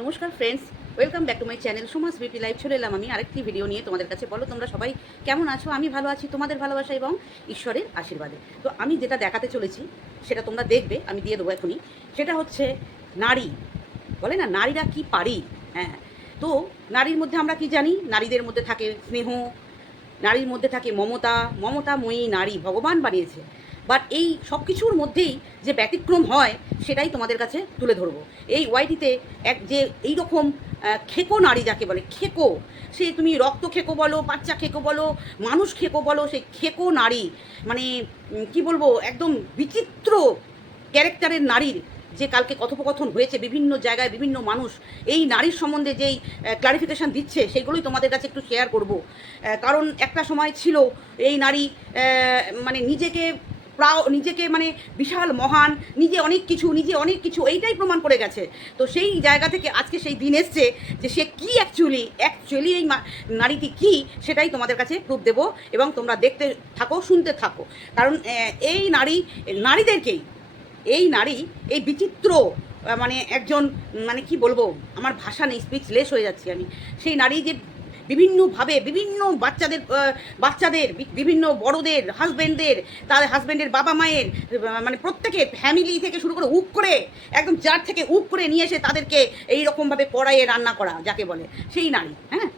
নমস্কার friends welcome back to my channel Sumas BP live চলে এলাম আমি আরেকটি ভিডিও নিয়ে তোমাদের কাছে। বলো তোমরা সবাই কেমন আছো? আমি ভালো আছি, তোমাদের ভালোবাসা এবং ঈশ্বরের আশীর্বাদে। তো আমি যেটা দেখাতে চলেছি, সেটা তোমরা দেখবে, আমি দিয়ে দেবো এখনই। সেটা হচ্ছে নারী। বলে না, নারীরা কি পারি? হ্যাঁ। তো নারীর মধ্যে আমরা কি জানি? নারীদের মধ্যে থাকে স্নেহ, নারীর মধ্যে থাকে মমতা। মমতাময়ী নারী ভগবান বানিয়েছে। বাট এই সব কিছুর মধ্যেই যে ব্যতিক্রম হয়, সেটাই তোমাদের কাছে তুলে ধরবো। এই ওয়াইটিতে এক যে এই রকম খেকো নারী যাকে বলে, খেকো, সে তুমি রক্ত খেকো বলো, বাচ্চা খেকো বলো, মানুষ খেকো বলো, সেই খেকো নারী মানে কি বলব, একদম বিচিত্র ক্যারেক্টারের নারীর যে কালকে কথোপকথন হয়েছে বিভিন্ন জায়গায় বিভিন্ন মানুষ, এই নারীর সম্বন্ধে যেই ক্লারিফিকেশান দিচ্ছে, সেগুলোই তোমাদের কাছে একটু শেয়ার করব। কারণ একটা সময় ছিল, এই নারী মানে নিজেকে প্রায় নিজেকে মানে বিশাল, মহান, নিজে অনেক কিছু, নিজে অনেক কিছু, এইটাই প্রমাণ করে গেছে। তো সেই জায়গা থেকে আজকে সেই দিন এসছে যে সে কি অ্যাকচুয়ালি অ্যাকচুয়ালি এই নারীটি কি, সেটাই তোমাদের কাছে প্রুফ দেবো এবং তোমরা দেখতে থাকো, শুনতে থাকো। কারণ এই নারী, নারীদেরকেই, এই নারী, এই বিচিত্র মানে একজন মানে কি বলব, আমার ভাষা নেই স্পিচলেস হয়ে যাচ্ছি আমি। সেই নারী যে বিভিন্নভাবে বিভিন্ন বাচ্চাদের বাচ্চাদের বিভিন্ন বড়দের হাজব্যান্ডদের তাদের হাজব্যান্ডের বাবা মায়ের মানে প্রত্যেকের ফ্যামিলি থেকে শুরু করে উপ করে একদম যার থেকে উপ করে নিয়ে এসে তাদেরকে এই রকমভাবে কড়াইয়ে রান্না করা যাকে বলে সেই নারী হ্যাঁ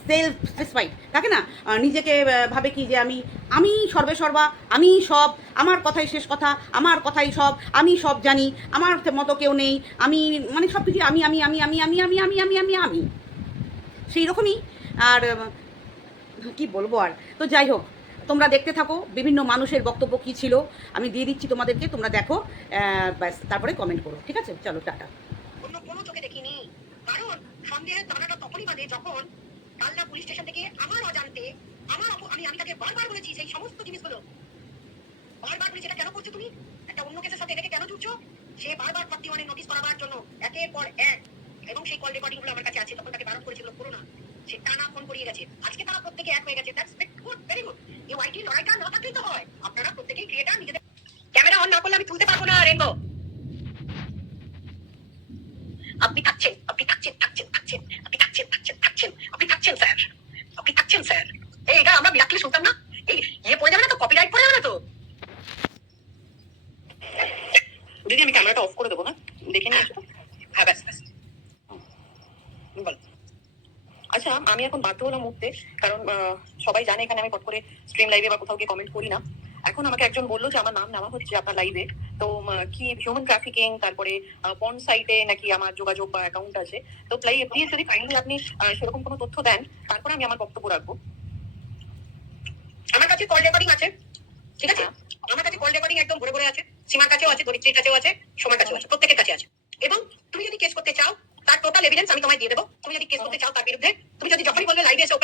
সেলফ স্যাটিসফাইড থাকে না নিজেকে ভাবে কি যে আমি আমি সর্বে সর্বা আমি সব আমার কথাই শেষ কথা আমার কথাই সব আমি সব জানি আমার মতো কেউ নেই আমি মানে সব কিছু আমি আমি আমি আমি আমি আমি আমি আমি আমি আমি সেই রকমই আর কি বলব আর? তো যাই হোক, তোমরা দেখতে থাকো, বিভিন্ন মানুষের বক্তব্য কী ছিল, আমি দিয়ে দিচ্ছি তোমাদেরকে, তোমরা দেখো ব্যাস, তারপরে কমেন্ট করো, ঠিক আছে? চলো, টাটা। অন্য কোনো চোখে দেখিনি। কারণ সন্দেহের দানাটা তখনই বাঁধে যখন কালনা পুলিশ স্টেশন থেকে আমার অজান্তে আমার আমি আমি তাকে বারবার বলেছি সেই সমস্ত জিনিসগুলো। বারবার বলেছি, এটা কেন করছ তুমি? একটা অন্য কেসের সাথে এটাকে কেন জুড়ছো? সে বারবার ফর্টি ওয়ানে নোটিশ করাবার জন্য একের পর এক, এবং সেই কল রেকর্ডিংগুলো আমার কাছে আছে, তখন তাকে বারণ করেছিল করো না। সে টানা ফোন করিয়ে গেছে। আজকে তারা প্রত্যেকে এক হয়ে গেছে। দ্যাটস গুড ভেরি গুড এই ওয়াইটি লড়াইটা না থাকলেই তো হয়। আপনারা প্রত্যেকেই ক্রিয়েটার নিজেদের ক্যামেরা অন না করলে আমি তুলতে পারব না রেনবো আপনি থাকছেন আপনি থাকছেন থাকছেন থাকছেন, আপনি থাকছেন থাকছেন থাকছেন, আপনি থাকছেন স্যার আপনি থাকছেন স্যার এই, এটা আমরা বিরাটলি শুনতাম না? এই ইয়ে পড়ে যাবে না তো? কপিরাইট পড়ে যাবে না তো? দিদি, আমি ক্যামেরাটা অফ করে দেবো, না? দেখে নিয়ে তো। হ্যাঁ ব্যাস ব্যাস হুম, বল আচ্ছা আমি এখন বাধ্য হলাম উঠতে কারণ সবাই জানে এখানে আমি কট করে স্ট্রিম লাইভে বা কোথাও গিয়ে কমেন্ট করি না। এখন আমাকে একজন বলল যে আমার নাম নেওয়া হচ্ছে আপনার লাইভে তো কি হিউম্যান ট্রাফিকিং তারপরে পন সাইটে নাকি আমার যোগাযোগ বা অ্যাকাউন্ট আছে? তো প্লিজ যদি কাইন্ডলি আপনি সেরকম কোনো তথ্য দেন তারপরে আমি আমার বক্তব্য রাখব। আমার কাছে কল রেকর্ডিং আছে ঠিক আছে? আমার কাছে কল রেকর্ডিং একদম ভরে ভরে আছে সীমার কাছেও আছে দরিদ্রের কাছেও আছে সময় কাছেও আছে প্রত্যেকের কাছে আছে। এবং তুমি যদি কেস করতে চাও তার টোটাল এভিডেন্স আমি তোমায় দিয়ে দেবো। তুমি যদি কেস করতে চাও তার বিরুদ্ধে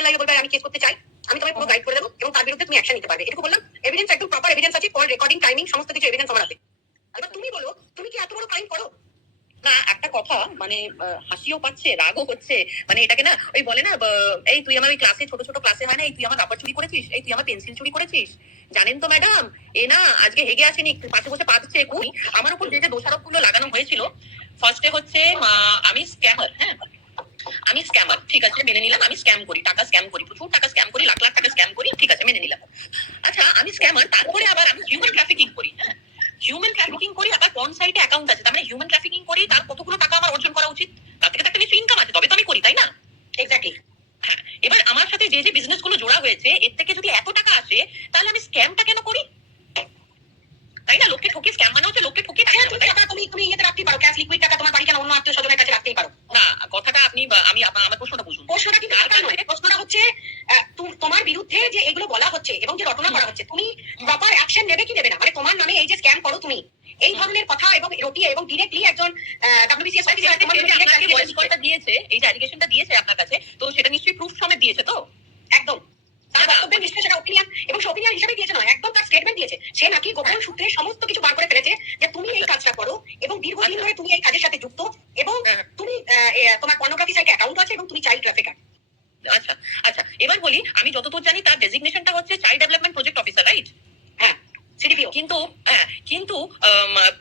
লাইভে বলবে আমি কেস করতে চাই। আমি তোমায় পুরো গাইড করে দেবো এবং তার বিরুদ্ধে তুমি অ্যাকশন নিতে পারবে। এটুকু বললাম। এভিডেন্স একদম প্রপার এভিডেন্স আছে কল রেকর্ডিং টাইমিং সমস্ত কিছু এভিডেন্স আমার আছে এবার তুমি বলো, তুমি কি এত বড় ক্রাইম করো? না, একটা কথা মানে হাসিও পাচ্ছে, রাগও হচ্ছে। মানে এটাকে না, ওই বলে না এই তুই আমার ওই ক্লাসে ছোট ছোট ক্লাসে হয় না, এই তুই আমার রাবার চুরি করেছিস, এই তুই আমার পেন্সিল চুরি করেছিস। জানেন তো ম্যাডাম এ না, আজকে হেগে আসেনি, একটু পাশে বসে পাচ্ছে আমার উপর যে যে দোষারোপগুলো লাগানো হয়েছিল ফার্স্টে হচ্ছে আমি স্ক্যামার হ্যাঁ? আমি স্ক্যামার ঠিক আছে মেনে নিলাম আমি স্ক্যাম করি টাকা স্ক্যাম করি প্রচুর টাকা স্ক্যাম করি লাখ লাখ টাকা স্ক্যাম করি ঠিক আছে মেনে নিলাম। আচ্ছা আমি স্ক্যামার তারপরে আবার আমি হিউম্যান ট্রাফিকিং করি হ্যাঁ? হিউম্যান ট্রাফিকিং করি আবার কোন সাইটে অ্যাকাউন্ট আছে তার মানে হিউম্যান ট্রাফিকিং করি তার কতগুলো টাকা আমার অর্জন করা উচিত? তার থেকে তো একটা নিশ্চয়ই ইনকাম আছে তবে তো আমি করি তাই না? এক্স্যাক্টলি হ্যাঁ এবার আমার সাথে যে যে বিজনেসগুলো জোড়া হয়েছে এর থেকে যদি এত টাকা আসে তাহলে আমি স্ক্যামটা কেন করি? তাই না? লোককে ঠকিয়ে স্ক্যাম মানে হচ্ছে লোককে ঠকিয়ে টাকা তুমি টাকা তুমি তুমি ইয়েতে রাখতে পারো ক্যাশ লিকুইড টাকা তোমার বাড়ি কেন অন্য আত্মীয় স্বজনের কাছে রাখতেই পারো না কথাটা আপনি বা- আমি আপনা- আমার প্রশ্নটা বুঝুন প্রশ্নটা কিন্তু তার কারণে প্রশ্নটা হচ্ছে আহ, তুম- তোমার বিরুদ্ধে যে এগুলো বলা হচ্ছে এবং যে রটনা করা হচ্ছে তুমি প্রপার অ্যাকশন নেবে কি নেবে না মানে তোমার নামে এই যে স্ক্যাম করো তুমি এই ধরনের কথা এবং রটিয়ে এবং ডিরেক্টলি একজন ডাব্লিউবিসিএস অফিসার তোমার বিরুদ্ধে direct allegation দিচ্ছে। দিয়েছে এই যে অ্যালিগেশনটা দিয়েছে আপনার কাছে তো সেটা নিশ্চয়ই প্রুফ সমেত দিয়েছে তো একদম তার বক্তব্যের নিশ্চয় সেটা ওপিনিয়ন এবং সে ওপিনিয়ন হিসেবে দিয়েছে নয় একদম তার স্টেটমেন্ট দিয়েছে সে নাকি গোপন সূত্রে সমস্ত কিছু বার করে ফেলেছে যে তুমি এই কাজটা করো এবং দীর্ঘদিন ধরে তুমি এই কাজের সাথে যুক্ত এবং হ্যাঁ। তুমি আহ, এ, তোমার পর্নোগ্রাফি সাইটে অ্যাকাউন্ট আছে এবং তুমি চাইল্ড ট্রাফিকার আচ্ছা আচ্ছা এবার বলি, আমি যতদূর জানি তার ডেজিগনেশনটা হচ্ছে child development project officer right CDPO কিন্তু হ্যাঁ কিন্তু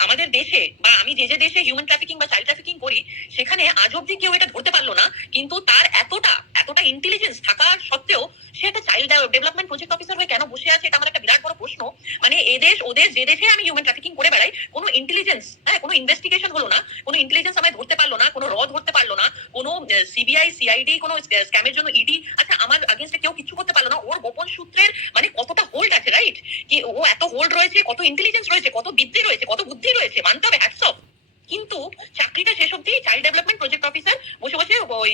আমাদের দেশে বা আমি যে যে দেশে হিউম্যান ট্রাফিকিং বা চাইল্ড ট্রাফিকিং করি, সেখানে আজ অব্দি কেউ এটা ধরতে পারল না, কিন্তু তার এতটা এতটা ইন্টেলিজেন্স থাকা সত্ত্বেও সে একটা চাইল্ড ডেভেলপমেন্ট প্রজেক্ট অফিসার হয়ে কেন বসে আছে, এটা আমার একটা বিরাট বড় প্রশ্ন। মানে এদেশ, ওদের, যে দেশে আমি হিউম্যান ট্রাফিকিং করে বেড়াই, কোনো ইন্টেলিজেন্স হ্যাঁ কোনো ইনভেস্টিগেশন হলো না, কোনো ইন্টেলিজেন্স আমায় ধরতে পারল না, কোনো র ধরতে পারল না, কোনো সিবিআই সিআইডি কোনো স্ক্যামের জন্য ইডি আচ্ছা আমার আগেন্স্টে কেউ কিছু করতে পারল না ওর গোপন সূত্রের মানে কতটা হোল্ড আছে রাইট কি ও এত হোল্ড রয়েছে কত ইন্টেলিজেন্স রয়েছে কত বিদ্যে রয়েছে কত বুদ্ধি রয়েছে মানতে হবে হ্যাটস অফ কিন্তু চাকরিটা শেষ অব্দি চাইল্ড ডেভেলপমেন্ট প্রজেক্ট অফিসার বসে বসে ওই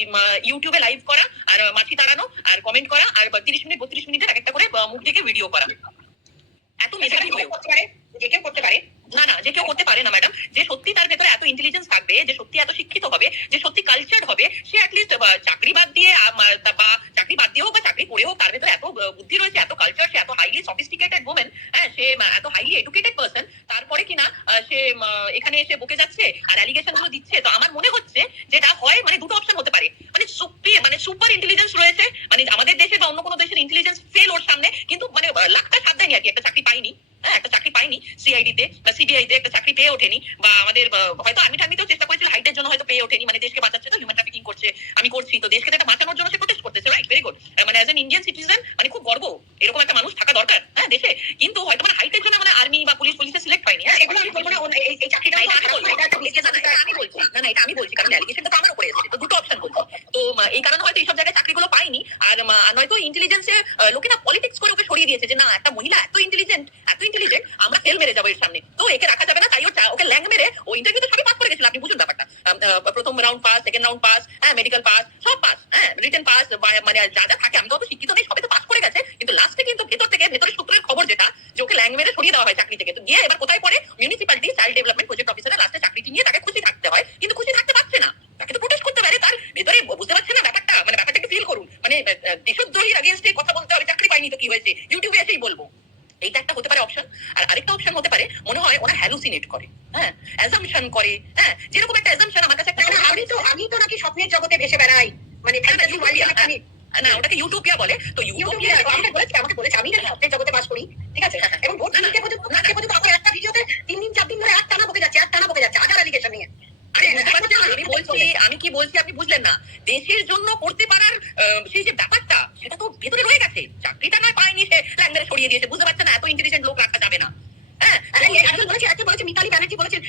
ইউটিউবে লাইভ করা আর মাছি তাড়ানো আর কমেন্ট করা আর তিরিশ মিনিট বত্রিশ মিনিটের এক একটা করে মুখ থেকে ভিডিও করা। এত মেধাবী হয়েও। করতে পারে যে কেউ করতে পারে। না না যে কেউ করতে পারে না ম্যাডাম যে সত্যি তার ভেতরে এত ইন্টেলিজেন্স থাকবে যে সত্যি এত শিক্ষিত হবে যে সত্যি কালচার হবে সে অ্যাটলিস্ট চাকরি বাদ দিয়ে বা চাকরি বাদ দিয়ে হোক বা চাকরি করে হোক তার ভেতরে এত বুদ্ধি হাইলি এডুকেটেড পার্সন তারপরে কিনা সে এখানে এসে বকে যাচ্ছে আর অ্যালিগেশনগুলো দিচ্ছে, তো আমার মনে হচ্ছে যেটা হয় মানে দুটো অপশন হতে পারে। মানে সুপ্রি মানে সুপার ইন্টেলিজেন্স রয়েছে মানে আমাদের দেশে বা অন্য কোনো দেশের ইন্টেলিজেন্স ফেল ওর সামনে, কিন্তু মানে লাখটা সাথ দেয়নি আর কি, একটা চাকরি পাইনি হ্যাঁ একটা চাকরি পাইনি সিআইডি তে, বা সিবিআই তে একটা চাকরি পেয়ে ওঠেনি, বা আমাদের হয়তো আমি টার্মিতেও চেষ্টা করেছিল হাইটের জন্য হয়তো পেয়ে ওঠেনি মানে দেশকে বাঁচাচ্ছে তো হিউম্যান ট্রাফিকিং করছে, আমি করছি, তো দেশকে তো একটা বাঁচানোর জন্য সে প্রোটেস্ট করতেছে রাইট ভেরি গুড মানে অ্যাজ এন ইন্ডিয়ান সিটিজেন মানে খুব গর্ব এরকম একটা মানুষ থাকা দরকার হ্যাঁ দেশে কিন্তু হয়তো মানে হাইটের জন্য মানে আর্মি বা পুলিশ পুলিশে সিলেক্ট হয়নি হ্যাঁ এগুলো আমি বলব না ও- এই- এই চাকরিটা আমি বলছি। একটা না, না, এটা আমি বলছি। না না এটা আমি বলছি। কারণ অ্যালিগেশনটা তো আমার উপরে এসেছে। তো দুটো অপশন বলছি। তো এই কারণে হয়তো এইসব জায়গায় চাকরিগুলো পাইনি। আর নয়তো ইন্টেলিজেন্সে লোকে না পলিটিক্স করে ওকে সরিয়ে দিয়েছে যে না একটা মহিলা এত ইন্টেলিজেন্ট এত ইন্টেলিজেন্ট আমরা ফেল মেরে যাব এর সামনে। তো একে রাখা যাবে না তাই ওকে ল্যাং মেরে ও ইন্টারভিউতে সবই পাস করে গেছিল। আপনি বুঝুন ব্যাপারটা। প্রথম round pass second round pass হ্যাঁ মেডিকেল পাস সব পাস হ্যাঁ রিটেন পাস মানে যা যা থাকে আমি তো অত শিক্ষিত নেই সবই তো পাস করে গেছে কিন্তু লাস্টে কিন্তু ভেতর থেকে ভেতরের সূত্রের খবর যেটা যে ওকে ল্যাং মেরে সরিয়ে দেওয়া হয় চাকরি থেকে তো গিয়ে এবার কোথায় পড়ে? মিউনিসিপালিটি চাইল্ড ডেভেলপমেন্ট প্রজেক্ট অফিসারের লাস্টে চাকরিটি নিয়ে তাকে খুশি থাকতে হয়। কিন্তু খুশি থাকতে পারছে না। তাকে তো প্রোটেস্ট করতে পারে। তার ভেতরে বুঝতে পারছে না ব্যাপারটা। মানে ব্যাপারটাকে ফিল করুন। মানে দেশদ্রোহীর আগেনস্টে কথা বলতে হবে। চাকরি পাইনি তো কি হয়েছে? ইউটিউবে এসেই বলব। এইটা একটা হতে পারে অপশন আর আরেকটা অপশন হতে পারে মনে হয় ওরা হ্যালুসিনেট করে। হ্যাঁ অ্যাজাম্পশন করে। হ্যাঁ যেরকম একটা অ্যাজাম্পশন আমার কাছে একটা না, না, আমি তো আমি তো নাকি স্বপ্নের জগতে ভেসে বেড়াই। মানে আমি না ওটাকে ইউটোপিয়া বলে। তো ইউটিউবে ইউটোপিয়া আমাকে বলেছে আমাকে বলেছে আমি নাকি স্বপ্নের জগতে বাস করি ঠিক আছে হ্যাঁ, হ্যাঁ। এবং ভোট না, না, দিতে পর্যন্ত না, না। দিতে পর্যন্ত আমার একটা ভিডিওতে তিন দিন চার দিন ধরে এক টানা বকে যাচ্ছে এক টানা বকে যাচ্ছে আধার অ্যালিগেশন নিয়ে আরে বুঝতে পারছেন না? আমি কি বলছি আপনি বুঝলেন না? দেশের জন্য করতে পারার সেই যে ব্যাপারটা, সেটা তো ভেতরে রয়ে গেছে। চাকরিটা না পায়নি সে ল্যাঙ্গারে সরিয়ে দিয়েছে। বুঝতে পারছে না, এত ইন্টেলিজেন্ট লোক রাখা যাবে না। হ্যাঁ? বলেছে মিতালি ব্যানার্জি বলেছেন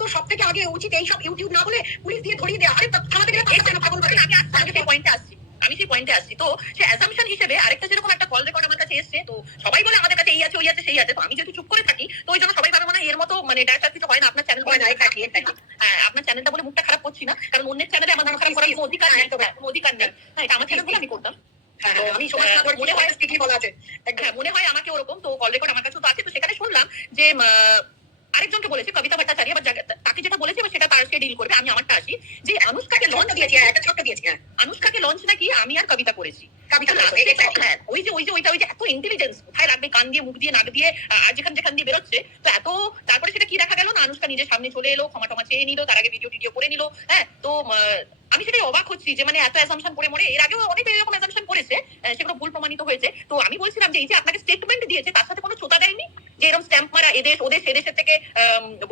তো সব থেকে আগে উচিত ইউটিউব না বলে দিয়ে দেওয়া আমি আমি সেই পয়েন্টে আসছি তো সে অ্যাজাম্পশন হিসেবে আরেকটা যেরকম একটা কল রেকর্ড আমার কাছে এসছে তো সবাই বলে আমাদের কাছে এই আছে ওই আছে সেই আছে। তো আমি যেহেতু চুপ করে থাকি তো ওই জন্য সবাই ভাবে মানে এর মতো মানে ড্যাশ আর কিছু হয় না আপনার চ্যানেল হয় না. হ্যাঁ আপনার চ্যানেলটা বলে মুখটা খারাপ করছি না কারণ অন্যের চ্যানেলে আমার নাম খারাপ করার কোনো অধিকার নেই। হ্যাঁ, অধিকার নেই। হ্যাঁ এটা আমার চ্যানেল বলে আমি করতাম। হ্যাঁ, হ্যাঁ, আমি মনে হয় বলা আছে। মনে হয় আমাকে ওরকম তো কল রেকর্ড আমার কাছে তো আছে। তো সেখানে শুনলাম যে আরেকজনকে বলেছে কবিতা ভট্টাচার্য জায়গা- তাকে যেটা বলেছে সেটা তার সে ডিল করবে আমি আমারটা আসি। যে অনুষ্কাকে লঞ্চ দিয়েছি হ্যাঁ, একটা ছোট্ট দিয়েছি হ্যাঁ। অনুষ্কাকে লঞ্চ নাকি আমি আর কবিতা করেছি। কবিতা. হ্যাঁ, ওই যে ওই যে ওইটা ওই যে এত ইন্টেলিজেন্স কোথায় রাখবে কান দিয়ে মুখ দিয়ে নাক দিয়ে আর যেখান যেখান দিয়ে বেরোচ্ছে তো এত তারপরে সেটা কি দেখা গেল? না অনুষ্কা নিজের সামনে চলে এলো ক্ষমা টমা চেয়ে নিল তার আগে ভিডিও টিডিও করে নিল হ্যাঁ তো আমি সেটাই অবাক হচ্ছি যে মানে এত অ্যাজাম্পশন করে মনে এর আগেও অনেক এরকম অ্যাজাম্পশন করেছে সেগুলো ভুল প্রমাণিত হয়েছে। তো আমি বলছিলাম যে এই যে আপনাকে স্টেটমেন্ট দিয়েছে তার সাথে কোনো ছোতা দেয়নি? যে এরকম স্ট্যাম্প মারা এদেশ ওদেশ এদেশের থেকে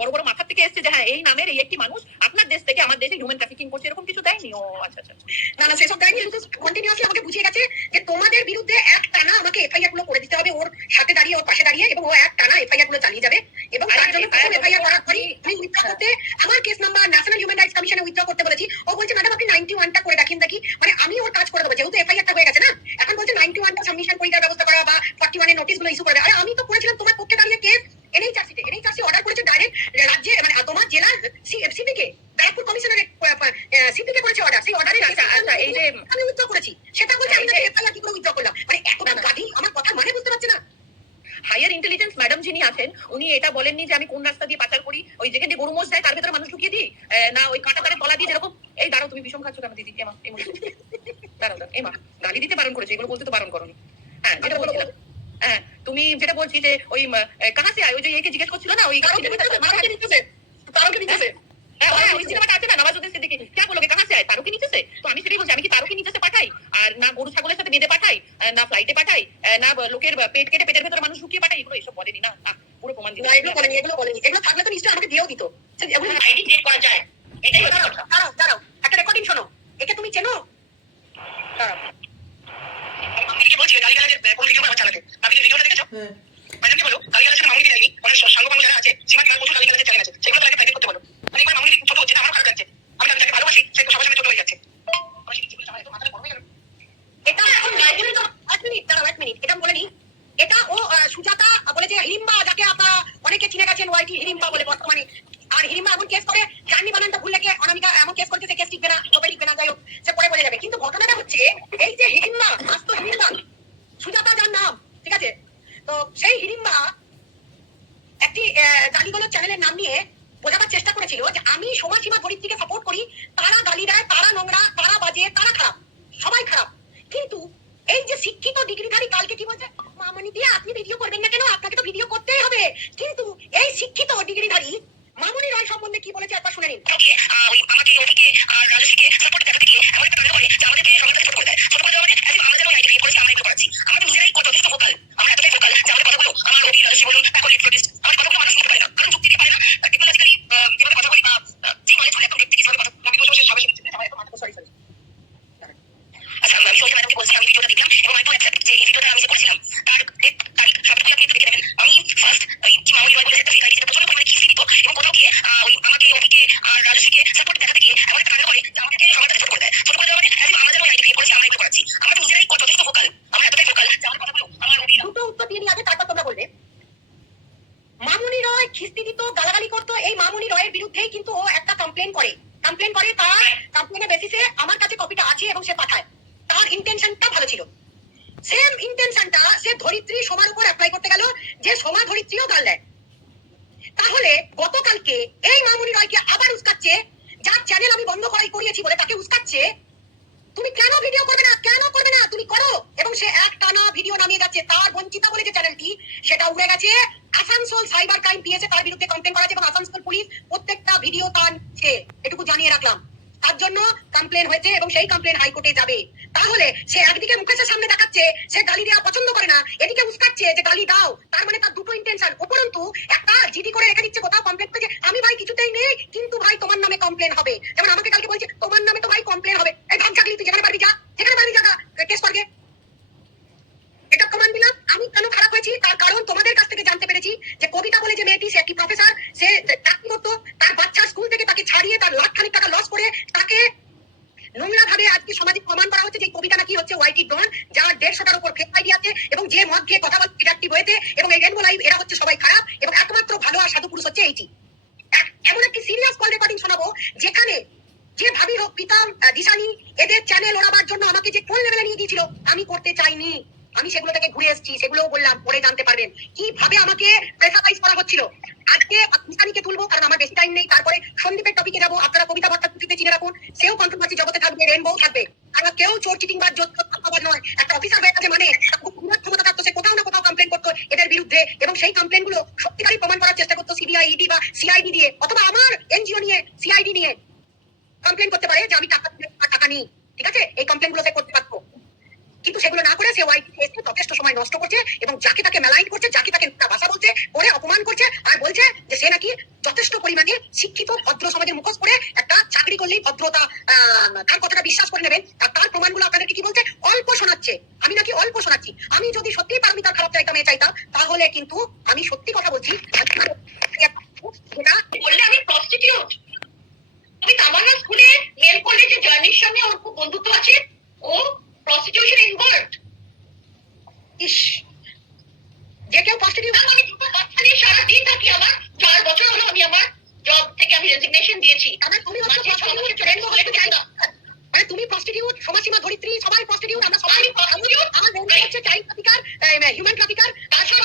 বড় বড় মাথার থেকে এসছে যে হ্যাঁ এই নামের এই একটি মানুষ আপনার দেশ থেকে আমার দেশে হিউম্যান ট্রাফিকিং করছে এরকম কিছু দেয়নি? ও আচ্ছা আচ্ছা আচ্ছা। না না সেসব দেয়নি কন্টিনিউয়াসলি আমাকে বুঝিয়ে গেছে যে তোমাদের বিরুদ্ধে এক টানা আমাকে এফআইআরগুলো করে দিতে হবে ওর সাথে দাঁড়িয়ে ওর পাশে দাঁড়িয়ে এবং ও এক টানা এফআইআরগুলো চালিয়ে যাবে। এবং তার জন্য প্রথম এফআইআর করার পরই আমি উইথড্র করতে আমার case number national human rights কমিশনে উইথড্র করতে বলেছি। ও বলছে ম্যাডাম আপনি নাইনটি ওয়ানটা করে রাখেন দেখি। মানে আমি ওর কাজ করে দেবো যেহেতু এফআইআরটা হয়ে গেছে না এখন বলছে নাইনটি ওয়ানটা সাবমিশন করে দেওয়ার ব্যবস্থা করা বা ফর্টি ওয়ানের নোটিশগুলো ইস্যু করে দেওয়া আরে আমি তো করেছিলাম তোমার পক্ষে দাঁড়িয়ে কেস এনএইচআরসিতে এনএইচআরসি অর্ডার করেছে ডাইরেক্ট রাজ্যে মানে তোমার জেলার সিপিকে ব্যারাকপুর কমিশনারের সিপিকে করেছে অর্ডার সেই অর্ডারে আচ্ছা, আচ্ছা, এই যে- আমি উইথড্র করেছি সেটা বলছে আমি এই যে- এফআইআর কি করে উইথড্র করলাম মানে এতটা না, না। গাড়ি আমার কথা মানে বুঝতে পারছে না হায়ার ইন্টেলিজেন্স ম্যাডাম যিনি আছেন উনি এটা বলেননি যে আমি কোন রাস্তা দিয়ে পাচার করি ওই যেখানে গরু মোষ যায় তার ভেতরে মানুষ ঢুকিয়ে দিই আহ, না ওই কাঁটা তারে তলা দিয়ে যেরকম এই দাঁড়াও তুমি বিষম খাচ্ছ কেন দিদি এমা এই মুহূর্তে। দাঁড়াও দাঁড়াও এমা গালি দিতে বারণ করেছে এগুলো বলতে তো বারণ করনি হ্যাঁ, হ্যাঁ, তুমি যেটা বলছি যে ওই কাহা সে আয় ওই যে জিজ্ঞেস করছিল না? ওই ফ্লাইটে হ্যাঁ, পাঠাই? না লোকের পেট কেটে পেটের ভেতরে মানুষ ঢুকিয়ে পাঠাই? এগুলো এসব বলেনি না? পুরো এগুলো থাকলে আমাকে দিয়েও দিত। এটাই দাঁড়াও দাঁড়াও একটা রেকর্ডিং শোনো। একে তুমি চেনো? দাঁড়াও। আমি কি বলছি? গালিগালাজের কোনো ভিডিও আমার চালাতে। আপনি কি ভিডিওটা দেখেছ? হ্যাঁ। ম্যাডামকে বলো গালিগালাজের সাথে মামুনি দেয়নি অনেক সাঙ্গ পাঙ্গ যারা আছে সীমা কিমার প্রচুর গালিগালাজের চ্যানেল আছে সেগুলো তাকে প্রাইভেট করতে বলো। মানে একবার মামুনি ছোট হচ্ছে না আমারও খারাপ লাগছে। আমি আমি তাকে ভালোবাসি সে তো সবার সামনে ছোট হয়ে যাচ্ছে। আমার সেই কিছু আমার একটু মাথাটা গরম গেল এটা এখন গার্জেন এক মিনিট দাঁড়াও এক মিনিট এটা বলে নি এটা ও সুজাতা বলে যে হিড়িম্বা যাকে আপনারা অনেকে চিনে গেছেন ওয়াইটি হিড়িম্বা বলে বর্তমানে। আর হিড়িম্বা এমন কেস করে জার্নি বানানটা ভুল লেগে অনামিকা এমন কেস করছে সে কেস টিকবে না তোপে টিকবে না যাই হোক সে পরে বলে যাবে। কিন্তু ঘটনাটা হচ্ছে এই যে হিড়িম্বা আস্ত হিড়িম্বা সুজাতা যার নাম, ঠিক আছে? তো সেই হিড়িম্বা একটি গালিগুলোর চ্যানেলের নাম নিয়ে বোঝাবার চেষ্টা করেছিল যে আমি সমাজসীমা ধরিত্রীকে সাপোর্ট করি, তারা গালি দেয়, তারা নোংরা, তারা বাজে, তারা খারাপ, সবাই খারাপ। কিন্তু এই যে শিক্ষিত ডিগ্রিধারী কালকে কি বলছে? মামনি দিয়ে, আপনি ভিডিও করবেন না কেন? আপনাকে তো ভিডিও করতেই হবে। কিন্তু এই শিক্ষিত ডিগ্রিধারী মামনি রায় সম্বন্ধে কি বলেছে একবার শুনে নিন। আমাকে ওদিকে রাজস্বীকে সাপোর্ট দেখাতে গিয়ে এমন একটা কাণ্ড করে যে আমাদেরকে সবার কাছে ছোট করে দেয় ছোট করে দেওয়া মানে as আমরা করেছি আমরা এগুলো করাচ্ছি। আমরা নিজেরাই কত ভোকাল আমরা এতটাই ভোকাল যে আমাদের কথাগুলো আমার রবি বলুন, তারপর লিপ্টোডিস্ট আমাদের কথাগুলো মানুষ শুনতে পারে না কারণ যুক্তি দিয়ে পারে না টেকনোলজিক্যালি যেভাবে কথা বলি বা যে মানে চলে একদম ব্যক্তি হিসেবে কথা মুখে বসে বসে সবাই শিখছে সবাই একদম সরি সরি আচ্ছা আমি সৌদি ম্যাডামকে বলছি আমি ভিডিওটা দেখলাম এবং আমি তো অ্যাকসেপ্ট যে এই ভিডিওটা আমি যে করেছিলাম তার ডেট তারিখ সবকিছু আপনি একটু দেখে নেবেন আমি ফার্স্ট ওই কি মামুনি বলে একটা ফেক আইডি প্রচণ্ড পরিমাণে খিস্তি দিত এবং কোথাও গিয়ে আহ, ওই আমাকে ওটিকে আর রাজস্বীকে সাপোর্ট দেখাতে গিয়ে এমন একটা কাণ্ড করে যে আমাদেরকে সবার কাছে ছোট করে দেয় ছোট করে দেওয়া মানে as if আমরা যেন আইডেন্টিফাই করেছি আমরা এগুলো করাচ্ছি আমরা তো নিজেরাই কত যথেষ্ট ভোকাল আমরা এতটাই ভোকাল যে আমাদের কথাগুলো আমার ওটি দুটো উত্তর দিয়ে নিয়ে আগে তারপর তোমরা বলবে মামুনি রয় খিস্তি দিত গালাগালি করতো এই মামুনি রয়ের বিরুদ্ধেই কিন্তু ও একটা কমপ্লেন করে। কমপ্লেন করে তার কমপ্লেনের বেসিসে আমার কাছে কপিটা আছে এবং সে পাঠায়। তার ইন্টেনশনটা ভালো ছিল। সেম ইন্টেনশনটা সে ধরিত্রী সোমার উপর অ্যাপ্লাই করতে গেল, যে সোমা ধরিত্রীও গাল দেয়। তাহলে গতকালকে এই মামুনি রয়কে আবার উস্কাচ্ছে, যার চ্যানেল আমি বন্ধ করাই করিয়েছি বলে তাকে উস্কাচ্ছে তুমি কেন ভিডিও করবে না? কেন করবে না? তুমি করো। এবং সে এক টানা ভিডিও নামিয়ে যাচ্ছে। তার বঞ্চিতা বলে যে চ্যানেলটি, সেটা উড়ে গেছে। আসানসোল সাইবার ক্রাইম পিএসএ তার বিরুদ্ধে কমপ্লেন করা এবং আসানসোল পুলিশ প্রত্যেকটা ভিডিও তার এটুকু জানিয়ে রাখলাম। তার জন্য কমপ্লেন হয়েছে এবং সেই কমপ্লেন হাইকোর্টে যাবে। তাহলে সে একদিকে মুকেশের সামনে দেখাচ্ছে সে গালি দেওয়া পছন্দ করে না, এদিকে উস্কাচ্ছে যে গালি দাও। তার মানে তার দুটো ইন্টেনশন উপরন্তু, একটা জিডি করে রেখে দিচ্ছে, কোথাও কমপ্লেন করেছে, আমি ভাই কিছুতেই নেই, কিন্তু ভাই তোমার নামে কমপ্লেন হবে। যেমন আমাকে কালকে বলছে, তোমার নামে তো ভাই কমপ্লেন হবে। এই ভাব থাকলি তুই যেখানে পারবি যা যেখানে পারবি যা কেস করবে। এটা প্রমাণ দিলাম। আমি কেন খারাপ হয়েছি? তার কারণ তোমাদের কাছ থেকে জানতে পেরেছি যে কবিতা বলে যে মেয়েটি, সে একটি প্রফেসর সে চাকরি করতো, তার বাচ্চা স্কুল থেকে তাকে ছাড়িয়ে তার লাখ খানিক টাকা লস করে তাকে নোংরা ভাবে আজকে সমাজে প্রমাণ করা হচ্ছে ওয়াইটি ডন যার দেড়শোটার উপর ফেক আইডি আছে এবং যে মদ খেয়ে কথা বলছে এবং এই রেনবো লাইভ এরা হচ্ছে সবাই খারাপ এবং একমাত্র ভালো আর সাধু পুরুষ হচ্ছে এইটি এক- এমন একটি সিরিয়াস কল রেকর্ডিং শোনাবো যেখানে যে ভাবি হোক প্রীতম আহ, দিশানি এদের চ্যানেল ওড়াবার জন্য আমাকে যে কোন লেভেলে নিয়ে গিয়েছিল আমি করতে চাইনি আমি সেগুলো থেকে ঘুরে এসেছি সেগুলোও বললাম পরে জানতে পারবেন কীভাবে আমাকে প্রেসারাইজ করা হচ্ছিল আজকে দিশানিকে তুলবো কারণ আমার বেশি টাইম নেই তারপরে সন্দীপের টপিকে যাব আপনারা কবিতা ভট্টাচার্যকে চিনে রাখুন সেও কন্ট্রোভার্সি জগতে থাকবে রেনবো থাকবে আমরা কেউ চোর চিটিং বা যোগ্যতা নয় একটা হয়ে গেছে মানে? তার ক্ষমতা থাকতো সে কোথাও না কোথাও কমপ্লেন করতো এদের বিরুদ্ধে। এবং সেই কমপ্লেনগুলো সত্যিকারই প্রমাণ করার চেষ্টা করতো সিবিআই ইডি বা সিআইডি দিয়ে, অথবা আমার এনজিও নিয়ে সিআইডি নিয়ে কমপ্লেন করতে পারে যে আমি টাকা টাকা নিই। ঠিক আছে? এই কমপ্লেনগুলো সে করতে পারতো। কিন্তু সেগুলো না করে সে ওয়াইটি যথেষ্ট সময় নষ্ট করছে এবং যাকে তাকে মেলাইন করছে, যাকে তাকে ভাষা বলছে, করে অপমান করছে আর বলছে যে সে নাকি যথেষ্ট পরিমাণে শিক্ষিত, ভদ্র সমাজের মুখোশ করে একটা চাকরি করলেই ভদ্রতা তার কথাটা বিশ্বাস করে নেবেন আর তার প্রমাণগুলো আপনাদেরকে কি বলছে অল্প শোনাচ্ছে আমি নাকি অল্প শোনাচ্ছি আমি যদি সত্যি খারাপ চাইতাম তাহলে কিন্তু আমি সত্যি কথা বলছি যেটা বললে আমি প্রস্টিটিউট তুমি তামান্না স্কুলে মেল করলে যে জার্নির সঙ্গে ওর খুব বন্ধুত্ব আছে। ও প্রস্টিটিউশন ইনভলভড ইস যে কেউ প্রস্টিটিউট আমি দুটো বাচ্চা নিয়ে সারা দিন থাকি আমার। চার বছর হলো আমি আমার জব থেকে আমি রেজিগনেশন দিয়েছি। তাহলে তুমি তুমি প্রস্টিটিউট সমাজসীমা ধরিত্রী, সবাই প্রস্টিটিউট আমরা সবাই আমি আমার বন্ধু হচ্ছে চাইল্ড ট্রাফিকার হিউম্যান ট্রাফিকার আচ্ছা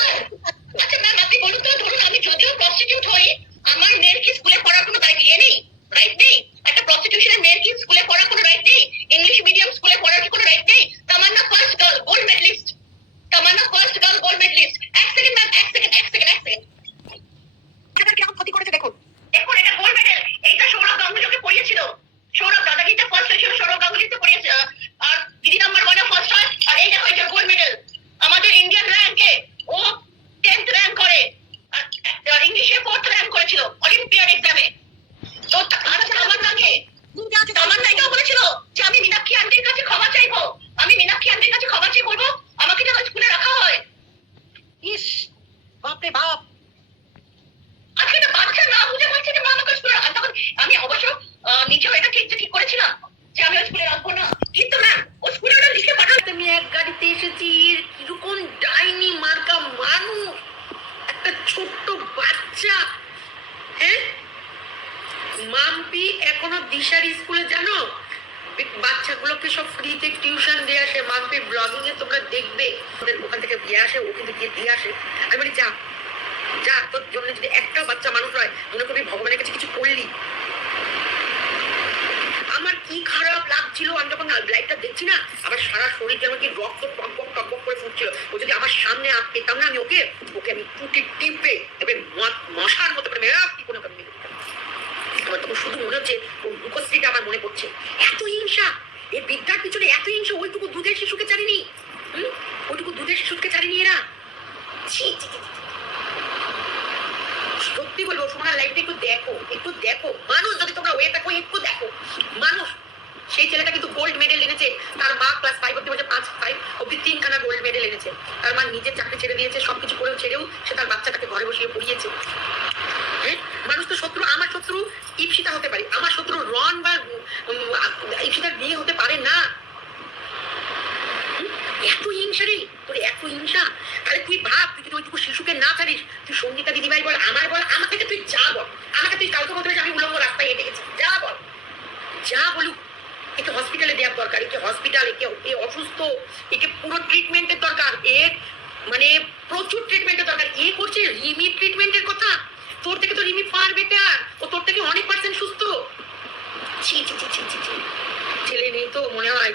বলেছিল অলিম্পিয়াড এক্সামে তো হয়। না বাচ্চা ঠিক করেছিলাম রাখব না। কিন্তু ম্যাম ও স্কুলে ওটা লিখে পাঠাতে আমি এক গাড়িতে এসেছি এর ডাইনি মার্কা মানুষ। একটা ছোট্ট বাচ্চা। হ্যাঁ? মাম্পি এখনও দিশার স্কুলে জানো? বাচ্চাগুলোকে সব ফ্রিতে টিউশন দিয়ে আসে। মাম্পি ব্লগিং এ তোমরা দেখবে। ওখান থেকে দিয়ে আসে, ও কিন্তু গিয়ে দিয়ে আসে। আমি বলি, যা যা, তোর জন্য যদি একটা বাচ্চা মানুষ হয়, মনে করবি ভগবানের কাছে কিছু করলি। কি খারাপ লাগছিল আমি যখন লাইটটা দেখছি না আমার সারা শরীর যেন কি রক্ত টকবক টকবক করে ফুটছিল ও যদি আমার সামনে আপ পেতাম না আমি ওকে ওকে আমি টুটি টিপে এবার মশার মতো করে মেরে কি করে ওকে আমি মেরে দিতাম। আমার তখন শুধু মনে হচ্ছে ওর মুখশ্রীটা আমার মনে পড়ছে এত হিংসা এই বিদ্যার পিছনে এত হিংসা ওইটুকু দুধের শিশুকে ছাড়িনি হুম? ওইটুকু দুধের শিশুকে ছাড়িনি এরা ছি, ছি, ছি। সত্যি বলব তোমার লাইফটা একটু দেখো একটু দেখো। মানুষ যদি তোমরা হয়ে থাকো একটু দেখো। মানুষ, সেই ছেলেটা কিন্তু গোল্ড মেডেল এনেছে। তার মা ক্লাস ফাইভ অব্দি বলছে পাঁচ ফাইভ অব্দি তিনখানা গোল্ড মেডেল এনেছে। তার মা নিজের চাকরি ছেড়ে দিয়েছে, সবকিছু করেও ছেড়েও সে তার বাচ্চাটাকে ঘরে বসিয়ে পড়িয়েছে। হ্যাঁ? মানুষ তো শত্রু, আমার শত্রু ইপসিতা হতে পারে। আমার শত্রু রন বা ইপসিতার বিয়ে হতে পারে না। এত হিংসা রে তোর এত হিংসা। তাহলে তুই ভাব শিশুকে না ছাড়িস তুই সঙ্গীতা দিদিভাই বল, আমার বল আমাকে তুই যা বল। আমাকে তুই কাউকে বলতে আমি উলঙ্গ রাস্তায় হেঁটে গেছি। যা বল। যা বলুক, একে হসপিটালে দেওয়ার দরকার, একে হসপিটাল একে এ অসুস্থ, একে পুরো ট্রিটমেন্টের দরকার, এর মানে প্রচুর ট্রিটমেন্টের দরকার। এ করছে রিমি ট্রিটমেন্টের কথা? তোর থেকে তো রিমি ফার বেটার ও তোর থেকে অনেক পার্সেন্ট সুস্থ। ছি ছি ছি ছি ছি ছি। ছেলে নেই তো মনে হয়।